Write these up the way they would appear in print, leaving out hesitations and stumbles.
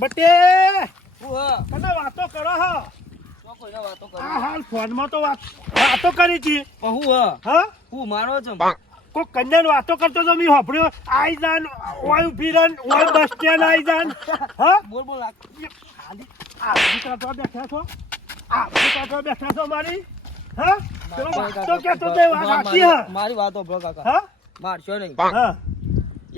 બટે હું તમે વાતો કરો હો કોઈને વાતો આ કરી હાલ ફોનમાં તો વાતો કરી હતી હું હા હું મારો છું કોઈ કન્યાની વાતો કરતો તો મેં હોભળ્યો આઈ જાન ઓય ઉભી રન ઓય બસ સ્ટેન્ડ આઈ જાન હા બોલ બોલ ખાલી આ તો બેઠા છો આ તો બેઠા છો મારી હા પેલો વાતો કેતો તે વાત સાચી હે મારી વાતો બ્રો કાકા હા મારશો નહીં હા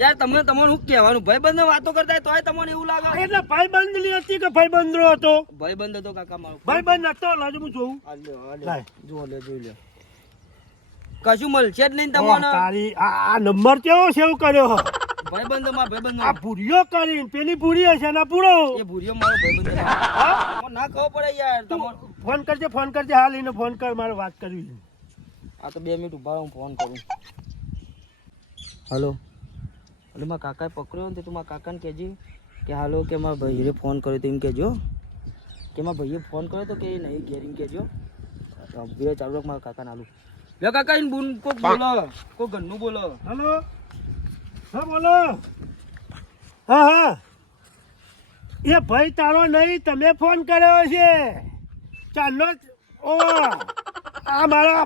યાર તમને તમારું શું કહેવાનું ભાઈબંધ વાતો કરતા હોય તોય તમને એવું લાગે એટલે ભાઈબંધ ની હતી કે ભાઈબંધરો હતો ભાઈબંધ હતો કાકા મારો ભાઈબંધ હતો લાજુ હું જોઉં લાય. જો લે જોઈ લે કશું મળશે જ નહીં તમને તારી આ નંબર કેવો સેવ કર્યો હો ભાઈબંધ માં ભાઈબંધ આ ભૂરીઓ કરીને પેલી ભૂરી હશે ને પૂરો એ ભૂરિયો મારો ભાઈબંધ હા ના ખબર પડે યાર તમને ફોન કરજે હાલ એને ફોન કર મારે વાત કરવી છે. આ તો 2 મિનિટ ઉભા રહો, હું ફોન કરું. હલો એટલે મારા કાકાએ પકડ્યો ને તો તું મારા કાકાને કહેજે કે હાલો કે મારા ભાઈએ ફોન કર્યો તો એમ કહેજો કે મારા ભાઈએ ફોન કર્યો તો કે એ નહીં ઘેર એમ કહેજો. બે ચાલુ રાખ મારા કાકાને હાલું. લે કાકા એને બૂન કોક બોલો કોક ઘરનું બોલો. હલો હા બોલો હા હા એ ભાઈ તારો નહીં તમે ફોન કર્યો છે ચાલો ઓ આ મારા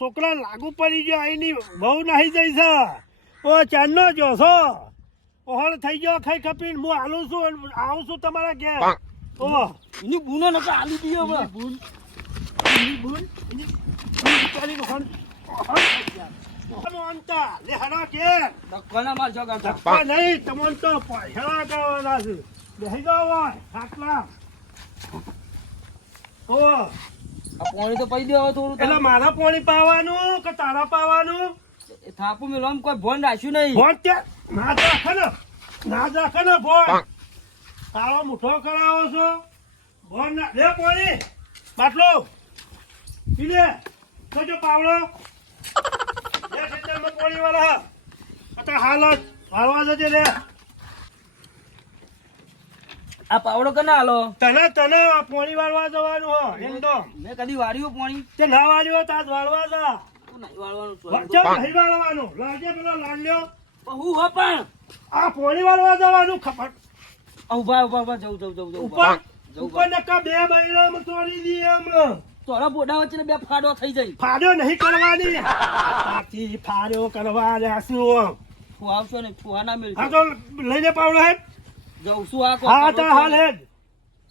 છોકરા લાગુ પડી ગયો અહીંની બહુ નાહી જઈ છે ઓ ચાંદનો જો છો ઓહળ થઈ ગયો ખાઈ ખપીને હું હાલું છું અને આવું છું તમારા ઘેર ઓ એની બૂનો નતો હાલી દીધો હવે. એની બૂન એની બિચારીનું હણ થઈ ગયા અંતા લે હરા ઘેર ધક્કાના મારશો કાકા. ધક્કા નહીં તમને તો પૈસા કરવાના છે બેસી જાઓ હોય આટલા ઓ આ પાણી તો પી દેવો થોડું એટલે મારા પાણી પાવાનું કે તારા પાવાનું એ થાપુ મેલો આમ કોઈ ભોન રાખ્યું નહીં. ભોન ત્યાં ના રાખે ને ભોન તારો મુઠો કરાવો છો ભોન ના લે પાણી બાટલો પી લે જોજો પાવડો લે ખેતરમાં પાણી વાળા અત્યારે હાલત વાળવા જજે લે આ પાવડો કના હાલો તને પાણી વાળવા જવાનું હો એમ તો મેં કદી વાળ્યું પાણી તે ના વાળ્યો તાજ વાળવા જા તું નહીં વાળવાનું વચ્ચે નહીં વાળવાનું લાગે પેલો લાલ્યો હું હો પણ આ પાણી વાળવા જવાનું ખબર ઉભા ઉભા ઉભા જવું જવું જવું ઉપર ઉપર નકા બે મહિનામાં તોડી દઈએ હમણાં તોરા બોડા વચ્ચે બે ફાડો થઈ જાય. ફાડ્યો નહીં કરવાની તાથી ફાડ્યો કરવા શું તું આવશો ને ફુવા ના મેળ હા તો લઈને પાવડો હે જવું શું આ હા તો હાલ હે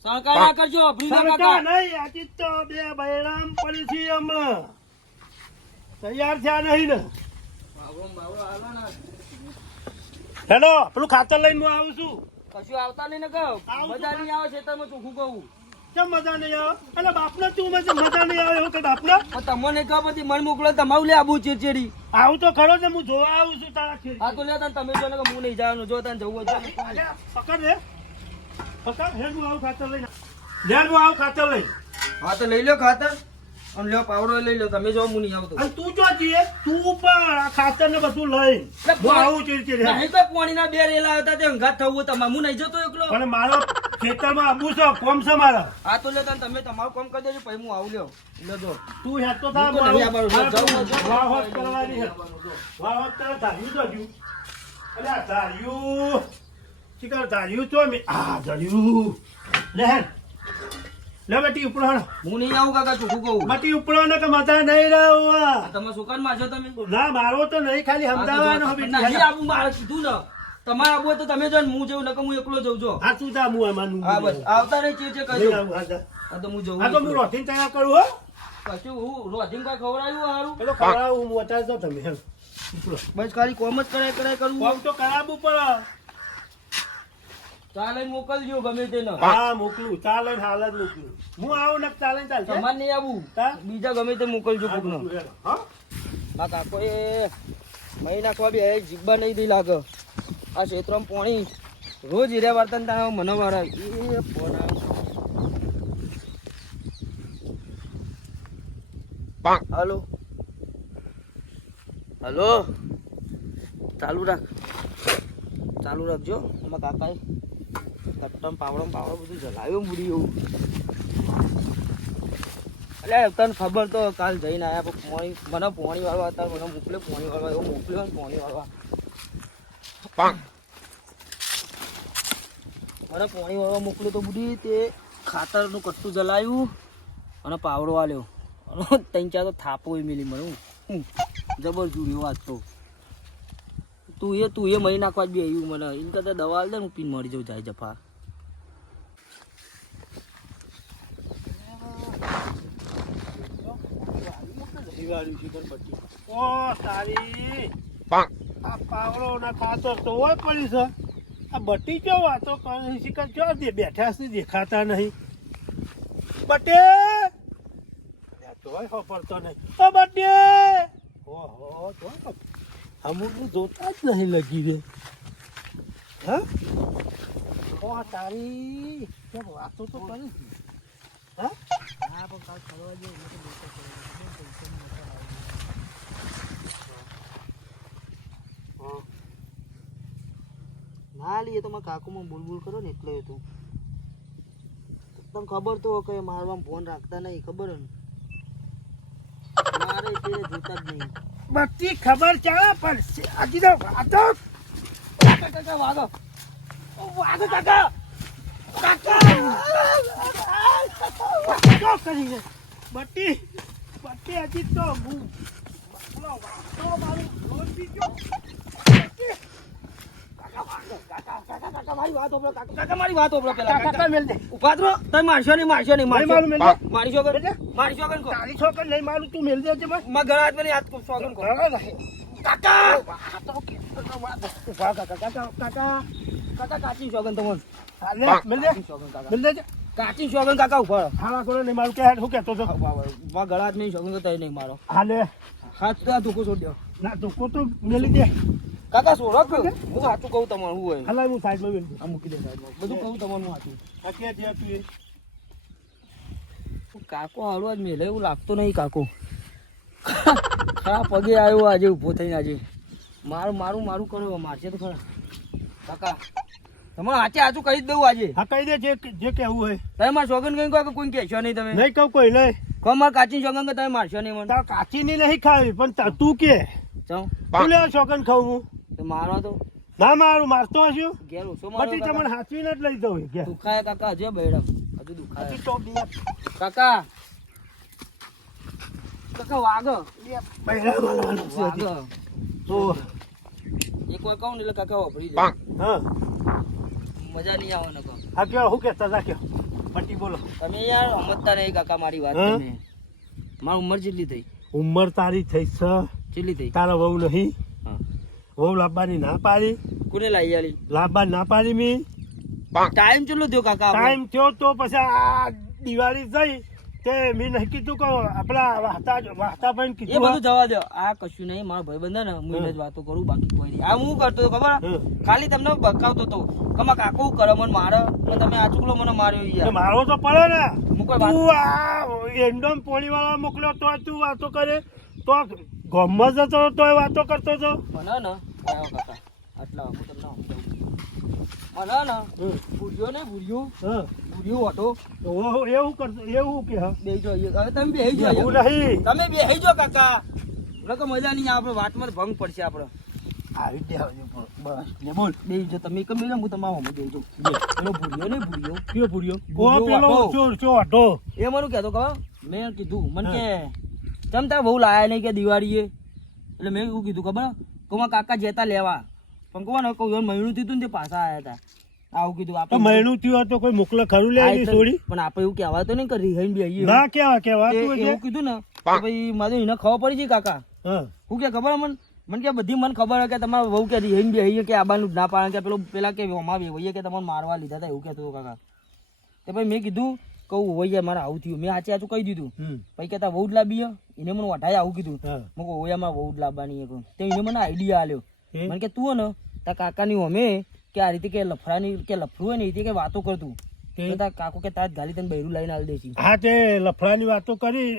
સહકાર ના કરજો ભ્રીના સરકાર કાકા. નહીં આજી તો બે બૈરામ પડી છે હમણાં તૈયાર થયા નહીં ને બાવળો બાવળો હાલો ને. હેલો પેલું ખાતર લઈને હું આવું છું કશું આવતા નહીં ને કહો આવું મજા નહીં આવે ખેતરમાં તું શું કહું કેમ મજા નહીં આવે એટલે બાપને તું મજા નહીં આવે એવું કે બાપને પણ તમને ખબર પછી મન મોકલો તમારું લે આબુ ચેડચેડી. આવું તો ખરો છે હું જોવા આવું છું તારા ખેત હા તો લે તને તમે જો ને કે હું નહીં જવાનું જો તને જવું હોય તો. પકડ રે પકડ હેડ હું આવું ખાતર લઈને હેડ હું આવું ખાતર લઈ હા તો લઈ લો ખાતર અને લ્યો પાવડો લઈ લો તમે જો હું નહીં આવતો. અને તું જો જીએ તું પણ આ ખાતર ને બધું લઈ હું આવું ચીડચીડ નહીં તો પાણીના બે રેલા હતા તે અંગાત થવું તમારે હું નહીં જતો એકલો. અને મારો ખેતરમાં આબુ છે કોમ છે મારા હા તો લે તને તમે તમારું કામ કરી દેજો પછી હું આવું લ્યો લે જો તું હેડ તો થા હું તો નહીં આવવાનું. વાહવટ કરવાની છે વાહવટ કરે ધાર્યું તો જ્યું અલ્યા ધાર્યું શીખર ધાર્યું તો મેં આ ધાર્યું લે હેડ લે બેટી ઉપર હળ હું નહીં આવું કાકા ચોખ્ખું કહું. બેટી ઉપર ને કે મજા નહીં રહ્યો તમે સુકાન માં છો તમે ના મારો તો નહીં ખાલી સમજાવવાનો હવે નહીં આવું મારે કીધું ને તમારે આવું હોય તો તમે જો ને હું જવું નકર હું એકલો જઉં જો. હા તું જા હું અમારું હા બસ આવતા નહીં ચીર નહીં કહેજો. આવું, હા જા. હા તો હું જવું હા તો હું રોટીને તૈયાર કરું હો કશું હું રોધીને કોઈ ખવડાવ્યું હારું પેલો ખવડાવું હું અત્યારે તો તમે હેલ બસ ખાલી કોમ જ કરે કરવું કોમ તો કરાવવું પડે ચાલે મોકલજો ગમે તે ને. હા મોકલું ચાલે ને હાલ જ મોકલું હું આવું ને ચાલે ને ચાલશે તમારે નહીં આવું હા? બીજા ગમે તે મોકલજો હા, કોકનો. મોકલું, હેલો. હા આ કાકો એ મહી નાખવા બી જીબ્બા નહીં દઈ લાગે આ ક્ષેત્રમાં પાણી રોજ હીરા વર્તન તારા મને વાળા એ પોણા હલો હલો ચાલુ રાખજો આમાં કાકાએ કટ્ટમ પાવડો બધું જલાવ્યું મૂડી એવું. એટલે તને ખબર તો કાલ જઈને આવ્યા પણ પોણી મને પોણી વાળવા હતા મને મોકલે પોણી વાળવા એવું મોકલ્યો ને પોણી વાળવા મને પાણી વાળવા મોકલ્યો તો બુડી તે ખાતરનું કટ્ટું જલાયું અને પાવડો આલ્યો અને 3-4 તો થાપો મિલી મને જબર જુડ્યો વાત તો તું એ મહી નાખવા જ બી આવ્યું મને એમ કરતા દવા આલ દે હું પીને મરી જાઉં જાય જફા ઓ તારી આ પાવડો ના ખાતર તો હોય પડી છે આ બટી જો વાતો કરે શિકાર જો બેઠા છે દેખાતા નહીં બટે તોય ખબરતો નહીં ઓ બટે ઓહો તો અમુક જોતા જ નહીં લગી રે હા ઓ તારી કેમ વાતો તો કરી હા હા પણ કાલ ફરવા જઈએ ના લઈએ તો મારા કાકુમાં બોલબોલ કરો ને એટલે હતું તમને ખબર તો કે મારવામાં ફોન રાખતા નહીં ખબર ને મારે એટલે જોતા જ નહીં બધી ખબર ચાલે પણ હજી તો વાતો કાકા વાગો વાગો કાકા કાકા કરી છે બટી હજી તો હું વાતો મારું રોજ બીજો મારી વાત ઓબળો પેલા કાકા મેલ દે ઉભા રહો તમે મારશો નહીં મારું મેલ દે મારી છોકર કો તારી છોકર નહીં મારું તું મેલ દે છે બસ મગર હાથ મને હાથ સોગન કો કાકા કાચી સોગન તમોન મેલ દે મેલ દે કાચી સોગન કાકા ઉભા હાલા કરો નહીં મારું કે હું કહેતો છો મગર હાથ નહીં સોગન તો તઈ નહીં મારો હાલે હાથ તો આ ધોકો છોડ દો ના તો કો તો મેલી દે કાકા સોરો હું સાચું કહું તમારું હું હોય હાલા હું સાઈડમાં મેલ દે આ મૂકી દે સાઈડમાં બધું કહું તમારું સાચું આ કે દે તું કાકો હળવા જ મેલે એવું લાગતો નહીં કાકો ખરા પગે આવ્યો આજે ઊભો થઈને આજે મારું કરો મારશે તો ખરા કાકા તમારે હાચે હાચું કહી જ દઉં આજે હા કહી દે જે કેવું હોય તમે મારા સોગન કઈ કહો કે કોઈ કહેશો નહીં તમે નહીં કહું કોઈ નહીં કહો મારા કાચી સોગન કે તમે મારશો નહીં મને તાર કાચીની નહીં ખાવી પણ તું કે ચાલ તું લે શોકન ખાવું હું તો મારો તો ના મારું મારતો હશું ઘેર ઓછો પછી તમને હાચવીને જ લઈ દઉં ઘેર દુખાય કાકા હજુ બેડમ હજુ દુખાય પછી તો બે કાકા વાગો બૈરા મારવાનું છે હજી. વાગો તો એક વાર કહું ને એટલે કાકા વાપરી જાય હા મજા નહીં આવે ને કહો હા કયો શું કહેતા હતા કયો પટ્ટી બોલો તમે યાર સમજતા નહીં કાકા મારી વાત હા? તમે મારી ઉંમર જેટલી થઈ ઉંમર તારી થઈ છે જેટલી થઈ તારા વહુ નહીં હા વહુ લાવવાની ના પાડી કોને લાવી આલી લાવવા ના પાડી મી ટાઈમ કેટલો થયો કાકા આપણો? ટાઈમ થયો તો પછી આ દિવાળી જઈ તે મેં નહીં કીધું કે આપણા વાહતા ભાઈ એ કીધું બધું જવા દો આ કશું નહીં મારો ભાઈ બંધ ને હું એને જ વાતો કરું બાકી કોઈ નહીં આ હું કરતો હતો ખબર ખાલી તમને બકાવતો હતો કે મારા કાકો કરે મને મારે પણ તમે આ ચૂકલો મને માર્યો ને યાર મારો તો પડે ને હું કોઈ વાત તું આ એન્ડોમ પોણી વાળા મોકલ્યો તો તું વાતો કરે તો ગમમાં જતો તો વાતો કરતો હતો મને ને આવ્યો કાકા આટલા હું તમને સમજાવું મને ને ભૂર્યો ને ભૂર્યો હા ઓટો તો એવું કરતો એવું કે હા બે જોઈએ હવે તમે બેહી જો એવું નહીં તમે બેહી જો કાકા નકર મજા નહીં આપણે વાતમાં ભંગ પડશે આપણે આવી દે બસ ને બોલ બેહી જો તમે કેમ બેહી હું તમારો હમ બેહી જો પેલો ભૂર્યો ને ભૂર્યો કયો પૂર્યો ઓ ભૂર્યો પેલો વાટો. ચોર ચોર વાટો એ મને કહેતો કે મેં કીધું મને કે તમ તાર બહુ લાયા નહીં કે દિવાળીએ એટલે મેં એવું કીધું ખબર કે મારા કાકા જતા લેવા પણ કહો ને કહું મહિનું થયું ને તે પાછા આવ્યા હતા આવું કીધું તો આપણે મહિનું થયું તો કોઈ મોકલે ખરું લે એની છોડી પણ આપણે એવું કહેવાય તો નહીં કે રિહાઈન બી આવીએ ના કેવા તું એવું કીધું ને કે ભાઈ મારે એને ખબર પડી છે કાકા હા હું કે ખબર મને કે બધી મને ખબર કે તમારે બહુ કે રિહાઈન બી આવીએ કે આબાનું જ ના પાડે કે પેલા કે અમારે વહીએ કે તમારે મારવા લીધા હતા એવું કહેતો હતો કાકા તે ભાઈ મેં કીધું કહું વહીએ મારે આવું થયું મેં આચે આચું કહી દીધું પછી કહેતા વહુ જ લાવી એને મને વઢાય આવું કીધું હા મેં કહું વહીએ મારે વહુ જ લાવવાની તે એને મને આઈડિયા આલ્યો મને કે તું ને તાર કાકાની અમે કે આ રીતે કે લફડાની કે લફડું હોય ને એ રીતે કે વાતો કરતું તો તાર કાકો કે તાર ગાલી તને બૈરું લાવીને આલી દેસી હા તે લફડાની વાતો કરી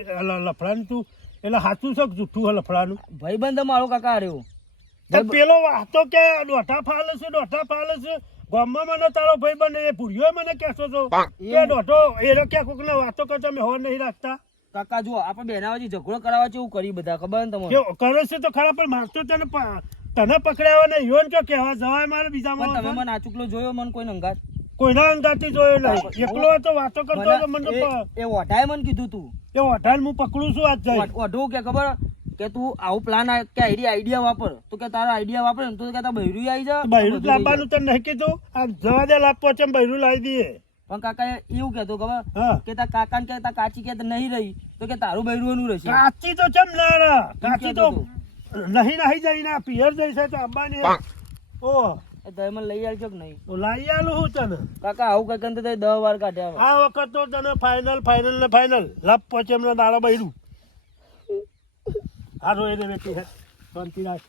લફડાની તું એટલે સાચું છે કે જૂઠું છે લફડાનું ભાઈ બંધ મારો કાકા રહ્યો તો પેલો વાતો કે દોઢા ફાલે છે ગામમાં મને તારો ભાઈ બને એ ભૂર્યો મને કહેતો હતો કે દોઢો એ કે કોકને વાતો કરતા મેં હોર નહીં રાખતા કાકા જો આપણે બેનાવાજી ઝઘડો કરાવવા છે એવું કરી બધા ખબર ને તમને કે કરે છે તો ખરા પણ મારતો તને પકડાવા ને યોન કે કહેવા જવાય મારે બીજા પણ તમે માં મને આ ચૂકલો જોયો મને કોઈ નંગાત કોઈના અંગાથી જોયો નહીં. એકલો હતો વાતો કરતો હતો મને તો એ વઢાએ મને કીધું તું એ વઢાઈને હું પકડું છું આજ જઈ. વઢું કે ખબર કે તું આવું પ્લાન કે આઈડિયા વાપર તો કે તારો આઈડિયા વાપરે ને તો કે તારા બૈરું આવી જા બૈરું લાવવાનું તો નહીં કીધું. આ જવા દે લાભ પહોંચે બૈરું લાવી દઈએ. પણ કાકા એવું કહેતો ખબર હા કે તાર કાકા ને કે તાર કાચી કે નહીં રહી તો કે તારું બૈરું એનું રહેશે. કાચી તો ચમ ના રહે. કાચી તો નહીં જઈ ના પિયર જઈશે તો અંબાની. ઓ એ તમે મને લઈ આવશો કે નહીં? તો લાવી આલું હું તને. કાકા આવું કાકા ને તો 10 વાર કાઢ્યા. આ વખત તો તને ફાઇનલ ને ફાઇનલ લાભ પહોંચે એમને દાડા બૈરું. હારો એને બેઠી હે શાંતિ રાખ.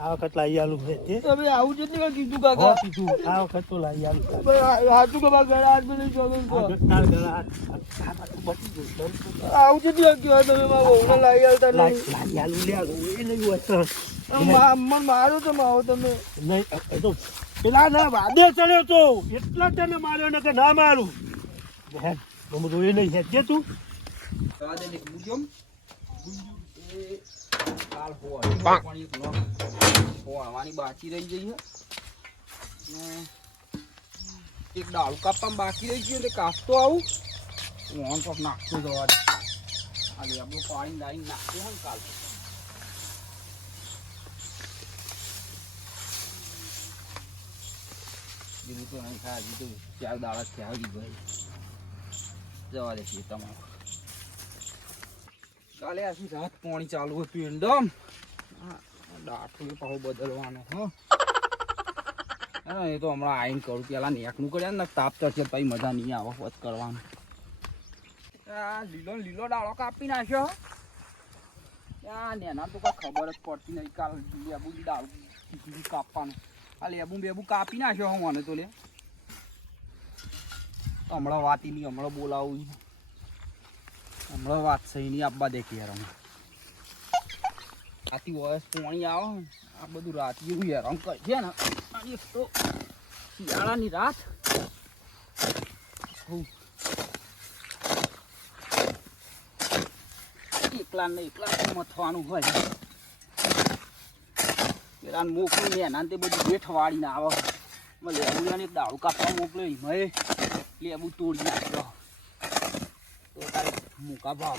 આ વખત લાવી આલું છે તે તમે આવું જેટલી વાર કીધું કાકા. કીધું આ વખત તો લાવી આલું. હાચું કે ઘરે હાથ નહીં જોગન તાર ગળા આવું જેટલી વાર કીધું તમે મારા વહુને લાવી આવતા નહીં. લાવી આલું લે આલું. એ નહીં હોય તો મને મારો તો માવો તમે નહીં એ તો પેલા ના વાદે ચડ્યો તો એટલા તને માર્યો ને કે ના મારું. હેડ હું જોઈ નહીં હેડ જે તું આવવાની બાકી રહી જઈ એક દાળ કાપવામાં બાકી રહી ગયું એટલે કાપતો આવું મોહન કોક નાખતો જવા દે. આ લેબડું પાણી લાવીને નાખ્યું હોય ને કાલ બીજું તો નહીં થાય. હજુ તો 4 દાડા થયા ભાઈ જવા દે તમારું. કાલે આખી રાત પાણી ચાલુ હતું એકદમ. દાંઠું પાછો બદલવાનો હા એ તો હમણાં આવીને કરું. પેલા નેકનું કર્યા ને તાપ ચડશે પછી મજા નહીં આવે વચ કરવાનું. આ લીલો ડાળો કાપી નાખ્યો. આ નેના તો કઈ ખબર જ પડતી નહીં. કાલ લેબુ ડાળું કાપવાનું. આ લેબુ કાપી નાખ્યો હું મને તો લે હમણાં વાતી નહીં. હમણાં બોલાવું હમણાં વાત સહી નહીં આપવા દે કે યાર રાતી વયસ પાણી આવે આ બધું રાત એવું હેરાન કરે છે ને. અને એક તો શિયાળાની રાત એકલા મથવાનું હોય. પેલા મોકલું ને એના તે બધું બેઠ વાળીને આવે. લેબુને એક દાળું કાપવા મોકલે મેં લેબુ તોડી નાખ્યો તો તારે મૂકા ભાવ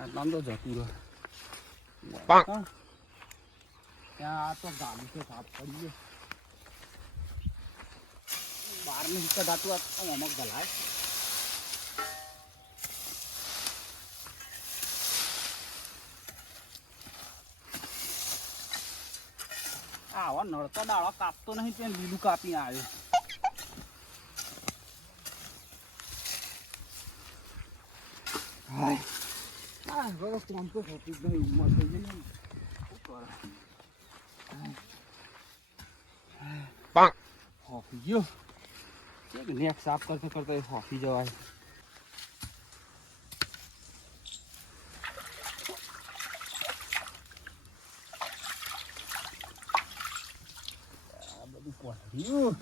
આટલામ તો જતું રહે. ત્યાં તો ગાડી છે સાફ પડી બહાર નહીં કદાતું અમુક ગલાય. આવા નડતા દાળા કાપતો નહીં ત્યાં લીલું કાપીને આવ્યો. કોમ તો હોતી જ નહીં. ઉંમર થઈ ગઈ ને હોફી ગયો. નેક સાફ કરતા કરતા એ હોફી જવાય. આ બધું કોઠ્યું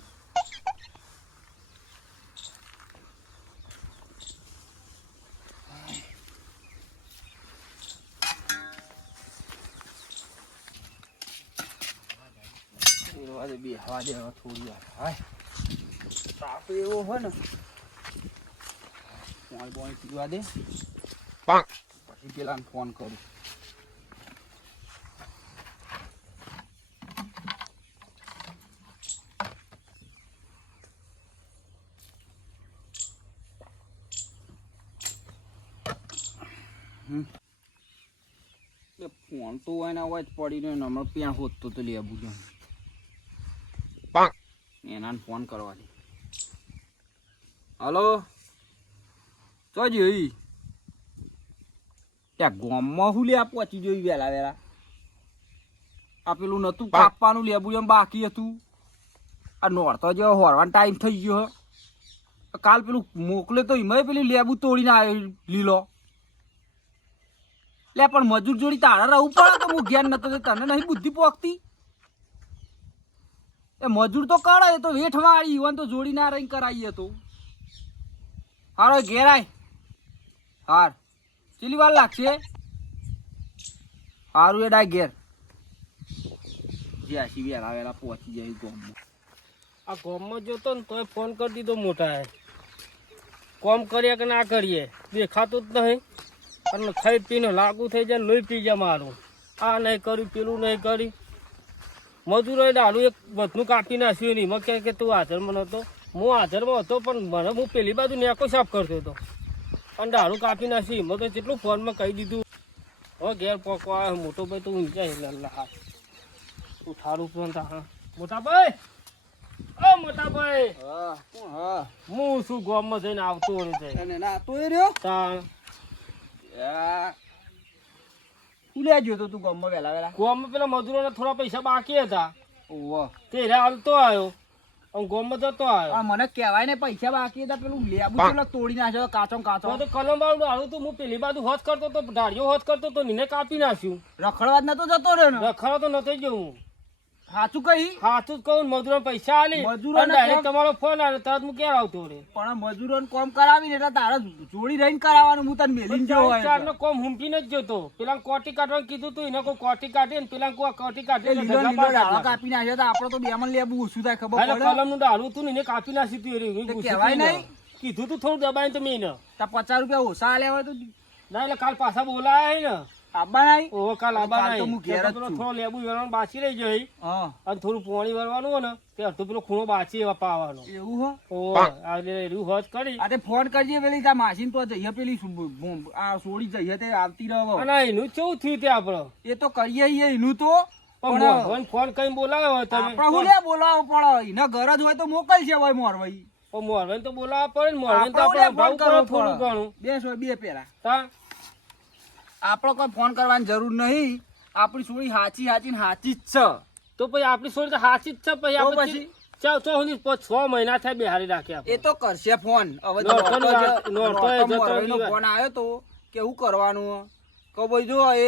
બે હવા દે થોડી વાર. હાય તાપ એવો હોય ને પાણી પીવા દે પછી પેલાને ફોન કરું. ફોન તો એના અવાજ પડીને હમણાં પ્યાં હોત તો લેવું છે. એના ફોન કરવા દે. હલો ચો જોઈ ત્યાં ગામમાં શું લે પહોંચી જોઈ વહેલા વહેલા. આ પેલું નતું કાપવાનું લેબુ એમ બાકી હતું. આ નોરતો જેવો હોરવાનો ટાઈમ થઈ ગયો. કાલ પેલું મોકલે તો એમાં પેલી લેબુ તોડીને આવ્યો લીલો. લે પણ મજૂર જોડી તારા રહેવું પડે તો હું જ્ઞાન નતો તને નહીં બુદ્ધિ પોકતી. એ મજૂર તો કરે તો વેઠ વાળી ઈવન તો જોડી ના રહીને કરાવીએ તો હારો ઘેર આય હાર ચેલી વાર લાગશે હારું એ ડાય ઘેર જે આશી વેલા વેલા પહોંચી જાય ગામમાં આ ગામમાં જોતો ને તોય ફોન કરી દીધો મોટા કોમ કરીએ કે ના કરીએ દેખાતું જ નહીં અને ખાઈ પીને લાગુ થઈ જાય લોહી પી જાય મારું આ નહીં કર્યું પેલું નહીં કર્યું મજૂરોએ ડાળું એક બધું કાપી નાખ્યું નહીં મને કહે કે તું હાજરમાં નહોતો હું હાજરમાં હતો પણ મને હું પેલી બાજુ નેકો સાફ કરતો હતો અને ડાળું કાપી નાખ્યું મેં તો જેટલું ફોનમાં કહી દીધું હવે ઘેર પોકવા આવ્યો મોટો ભાઈ તો ઊંચાઈ લા ઉઠાડું પણ હા મોટા ભાઈ ઓ મોટા ભાઈ હા હા હું શું ગામમાં જઈને આવતો રહ્યો અને ના તો એ રહ્યો તાણ તું લે ગયો તો તું ગામમાં વેલા વેલા ગામમાં પેલા મજૂરોને થોડા પૈસા બાકી હતા ઓહો તે રે હાલતો આવ્યો અને ગામમાં જતો આવ્યો આ મને કહેવાય ને પૈસા બાકી હતા પેલું લેબુ પેલા તોડી નાખ્યો કાચો કાચો તો કલમ વાળું હાલું તો હું પેલી બાજુ હોત કરતો તો ઢાળીઓ હોત કરતો તો નીને કાપી નાખ્યું રખડવા જ નતો જતો રહ્યો ને રખડો તો નતો જવું સાચું કહી હાથું જ કહું મજૂરો પૈસા આલી મજૂરોને ડાયરેક્ટ કોમ- તમારો ફોન આવે તરત હું ક્યારે આવતો રે પણ મજૂરોને કોમ કરાવીને એટલે તારે જોડી રહીને કરાવવાનું હું તને મેલીને જેવો હોય ચાર નો કોમ હુમકીને જ જતો પેલા કોટી કાઢવાનું કીધું તું એને કોઈ કોટી કાઢી ને પેલા કોઈ કોટી કાઢી લીલો લીલો ડાળો કાપી નાખ્યો તો આપણે તો બેમન લેબુ ઓછું થાય ખબર પડે કલમ નું ડાળું તું ને એને કાપી નાસી તું તે કહેવાય નહીં. કીધું તું થોડું દબાઈને તો મેં તો 50 રૂપિયા ઓછા આલ્યા હોય તો ના એટલે કાલ પાછા બોલાયા ને આબા નહીં ઓહો કાલ આબા કાલ તો નહીં હું ઘેર જ છું. થોડો લેબુ વેરવાનું બાચી રહી જાય હા અને થોડું પાણી ભરવાનું હોય ને તે અડધો પેલો ખૂણો બાચી એવા પાવાનો એવું હો ઓહો આ એવું હોત કરી આ તે ફોન કરજે પેલી તા માસીન તો જઈએ પેલી આ સોડી જઈએ તે આવતી રહો અને એનું કેવું થયું તે આપડે એ તો કરીએ ઈ એનું તો પણ પણ મોહન ફોન કઈ બોલાવ્યો હોય તમે આપણે હું લે બોલાવો પડે એના ગરજ હોય તો મોકલશે ભાઈ મોરવાઈ પણ મોહન તો બોલાવવા પડે ને મોહન તો આપણે આપણે ફોન ભાવ કરો કરવો થોડું ઘણું પડે બે પેલા તા આપણે કોઈ ફોન કરવાની જરૂર નહીં આપણી સોળી હાચી હાચી ને હાચી જ છે તો પછી આપણી સોરી તો હાચી જ છે પછી તો આપણે પછી? ચાલ તો હું 6 મહિના થાય બેહારી રાખ્યા એ તો કરશે ફોન હવે નોરતો નોરતો જ- નોરતો એ જતો મોરવાઈનો રહ્યો. ફોન આવ્યો તો કે શું કરવાનું કહો ભાઈ જો એ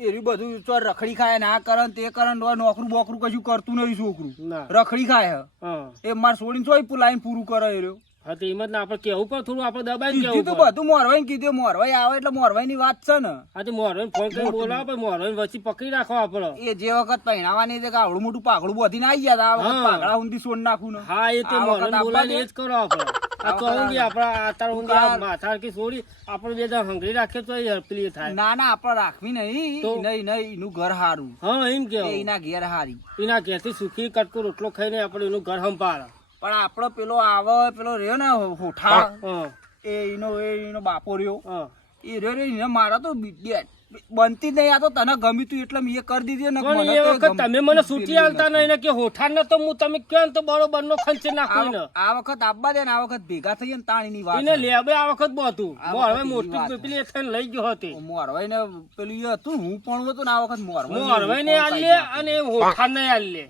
એરી બધું ચોર રખડી ખાય ના કરે ને તે કરે ને નોકરું બોકરું કશું કરતું નહીં છોકરું ના રખડી ખાય હા એ માર છોડીને ચોય પુલાઈને પૂરું કરે એ રહ્યો હા તો એમ જ ના આપણે કેવું પણ થોડું આપણે દબાઈને કીધું કેવું તું પડે. બધું મોરવાઈ કીધું મોરવાઈ આવે એટલે મોરવાઈ ની વાત છે ને હા તો મોહન ફોન કરીને બોલાવો પણ મોહન વચ્ચે પકડી રાખો આપણે એ જે વખત પહેણાવાની છે કે આવડું મોટું પાઘડું બધીને આવી ગયા તા, આ વખત હા. પાઘડા ઊંધી સોડ નાખું ને હા એ તે આ વખત મોહન બોલાવીને આપવા એ જ કરો આપણે આ તો ઊંઘી આપણા આતાર ઊંઘી આ માથા કે છોડી આપણે બે જણ હંગરી રાખીએ તો એ પેલી થાય ના ના આપણે રાખવી નહીં તો? નહીં નહીં એનું ઘર હારું હા એમ એ કેવું એના ઘેર હારી એના ઘેરથી સુખી કટકો રોટલો ખાઈને આપણે એનું ઘર સંભાળે પણ આપણો પેલો આવે પેલો રહ્યો ને હોઠા હા એનો બાપો રહ્યો હા એ રહ્યો એને મારા તો બનતી જ નહીં આ તો તને ગમ્યું તું એટલે મેં એ કરી દીધી ને પણ મને એ તો વખત ગમતું તમે મને જ છૂટી પેલી આલતા નહીં ને કે હોઠા ને તો હું તમે કહો ને તો બરોબર નો ખંચે નાખું ને આ વખત આપવા દે ને આ વખત ભેગા થઈએ ને તાણીની વાત એને લેબે આ વખત બહતું આ મોર હવે વખત મોટી એવી વાત પેલી થઈને લઈ ગયો હતી મોરવાઈ ને પેલું એ હતું હું પણ હતું ને આ વખત મોરવાઈ ને આલ લે અને હોઠા ને આલ લે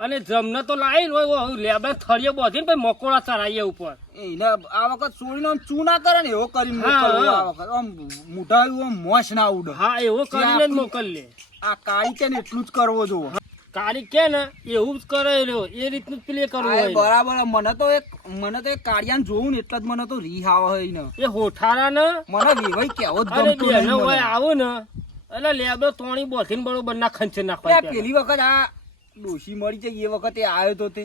અને જમને તો લાવી હોય લેબે થળીએ બોધી ને પછી મકોડા ચરાઈએ ઉપર એને આ વખત છોડીને આમ ચૂ ના કરે ને એવો કરીને હા, મોકલવો હા. આ વખત આમ મોઢા આમ મોશ ના ઉડે હા એવો કરીને જ મોકલ લે આ કાળી છે ને એટલું જ કરવો જોવો કાળી કે ને એવું જ કરે રહ્યો એ રીતનું જ પેલી કરવું આ એ હોય બરાબર મને તો એક કાળિયાને જોવું ને એટલે જ મને તો રીહ આવે છે એને એ હોઠારા ને મને વેવાઈ કેવો જ અરે ગમતું બેનો નહીં મને. હોય આવું ને એટલે લેબે તોણી બોધીને બરોબર ના ખંચે લે, નાખવા પેલી વખત આ ડોશી મળી છે એ વખતે આવ્યો તો તે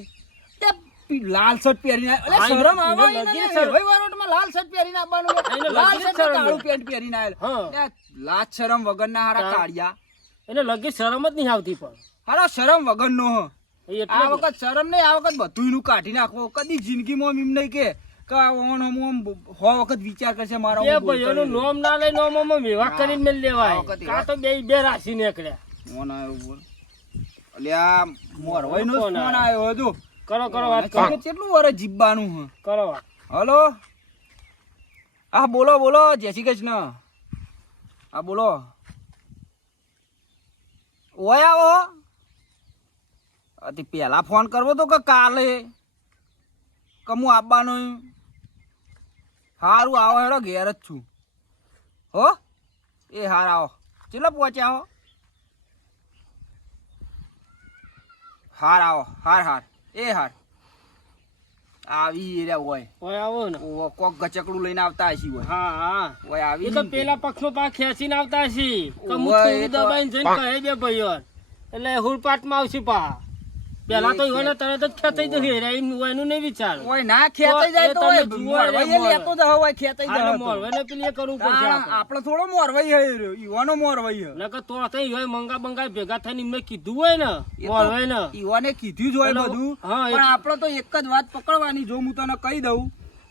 લાલ શર્ટ પહેરીને આવ્યો. અલે, હા, શરમ એને આવે લગી એને, શરમ. વેવાઈ વાળોટમાં લાલ શર્ટ પહેરીને આવવાનું લે. એને લાલ લગી શર્ટ ને શરમ. કાળું પેન્ટ પહેરીને આવેલો. હા. લે, લાજ શરમ વગરના હારા હા. કાળિયા એને લગી શરમ જ નહીં આવતી પણ હારા શરમ વગરનો હ. એ એટલે આ જ. વખત શરમ નહીં આ વખત બધું એનું કાઢી નાખો કદી જિંદગીમાં એમ નહીં કે આ ઓણ હમ આમ હો વખત વિચાર કરશે મારા બે હું બોલતો ભાઈઓનું રહ્યો. નોમ ના લઈ નોમમાં વેવા કરીને મેલ લેવાય આ વખતે કાં તો બે રાશી નીકળ્યા ફોન આવ્યો બોલ. અલ્યા મોરવાઈનો જ ફોન ફોન આવ્યો હતો. કરો વાત કરો કેટલું વરે જીબવાનું હ. કરો વાત હલો હા બોલો જય શ્રી કૃષ્ણ હા બોલો ઓય આવો અતિ પેલા ફોન કરવો તો કે કાલે કમું આવવાનું હારું આવો હેડો ઘેર જ છું હો એ હાર આવો ચેટલા પહોંચ્યા હો હાર આવો હાર એ હાર આવી એરિયા હોય ઓય આવો ને ઓ કોક ગચકડું લઈને આવતા હશી હોય હા હા હોય આવી એ તો પેલા પક્ષનો પાક ખેંચીને આવતા હશે કે હું ઓય, થોડું એ તો- દબાઈને જઈને કહે બે ભાઈઓ એટલે હુલપાટમાં આવશે પા પેલા તો ઈવોને તરત જ ખેંચાઈ જશે રે એનું નહીં વિચાર હોય ના ખેંચાઈ જાય તો તો હોય તમે જુઓ મોરવાઈ રે, લેતો જ હોય ખેંચાઈ હાલે જાય મોરવાઈને પેલી એ કરવું પડશે આપણે. આપણે થોડો મોરવાઈ હે રહ્યો ઈવાનો મોરવાઈ હે નકર તો તઈ હોય મંગા બંગા ભેગા થઈને એમને કીધું હોય ને એ તો મોરવાઈને ઈવાને કીધું જ હોય એટલે બધું હા, પણ એટલે- આપણે તો એક જ વાત પકડવાની જો હું તને કહી દઉં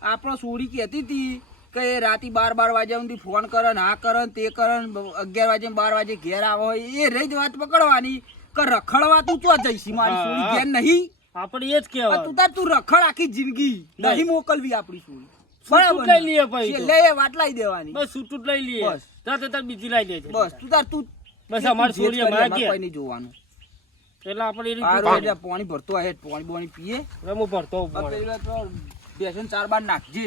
આપણો સોડી કહેતી હતી કે એ રાતે 12 વાગ્યા સુધી ફોન કરે ને આ કરે ને તે કરે ને 11 વાગે 12 વાગે ઘેર આવે હોય એ રહી જ વાત પકડવાની કે રખડવા તું ચો જઈશી મારી હા, સોડી હા. ઘેર નહીં આપણે એ જ આ કહેવાય તું તાર તું રખડ આખી જિંદગી નહીં મોકલવી આપણી સોડી છૂટું જ લઈ લઈએ પછી તો. છેલ્લે એ વાત લાવી દેવાની બસ છૂટું જ લઈ લઈએ બસ. જાતે તાર બીજી લાવી દેજે બસ તું તાર તું બસ અમારી તું જે સોડી કરી, અમારે અમારે ઘેર. કોઈ નહીં જોવાનું એટલે આપણે એ રીતે હારું પાણી એટલે પાણી ભરતો હે પાણી બોણી પીએ રમવું પડતો આ પેલા તો બેસન 4 બાર નાખજે